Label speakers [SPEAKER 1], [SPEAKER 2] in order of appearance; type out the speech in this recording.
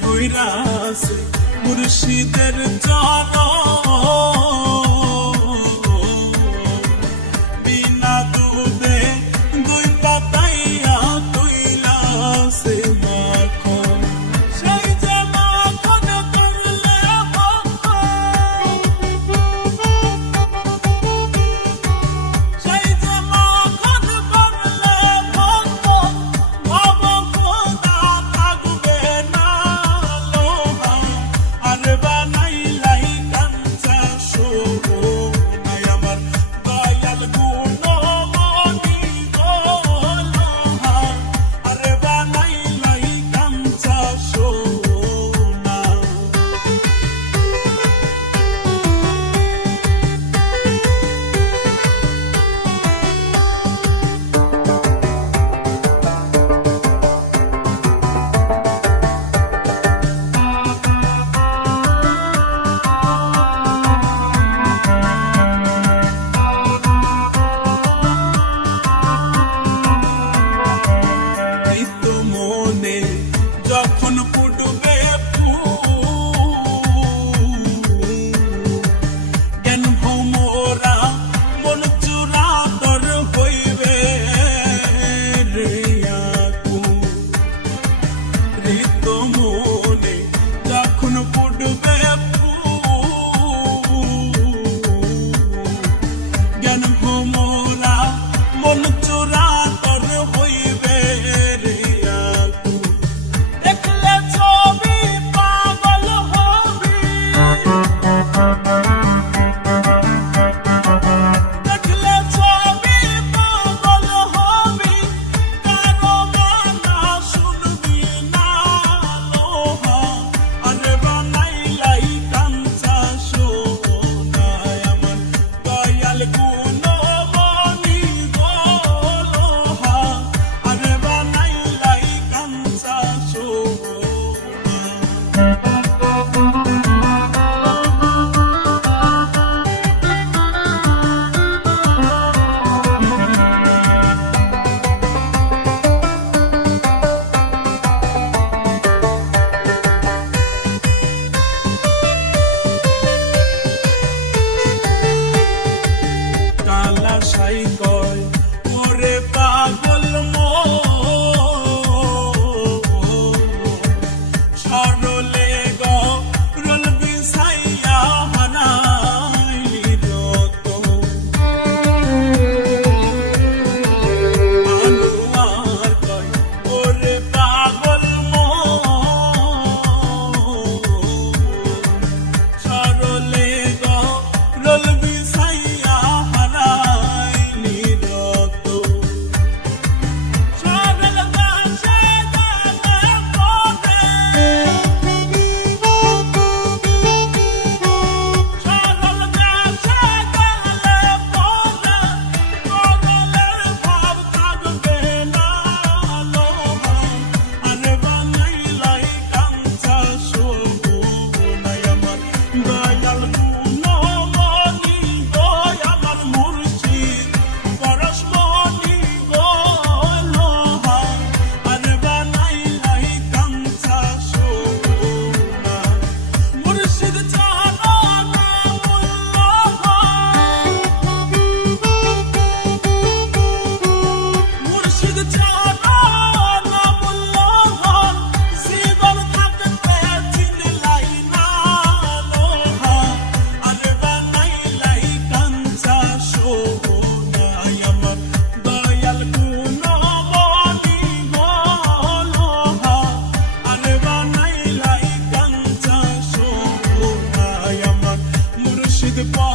[SPEAKER 1] ধৈরাছে মুর্শিদের জানো গো মোরা মন I'll the ball.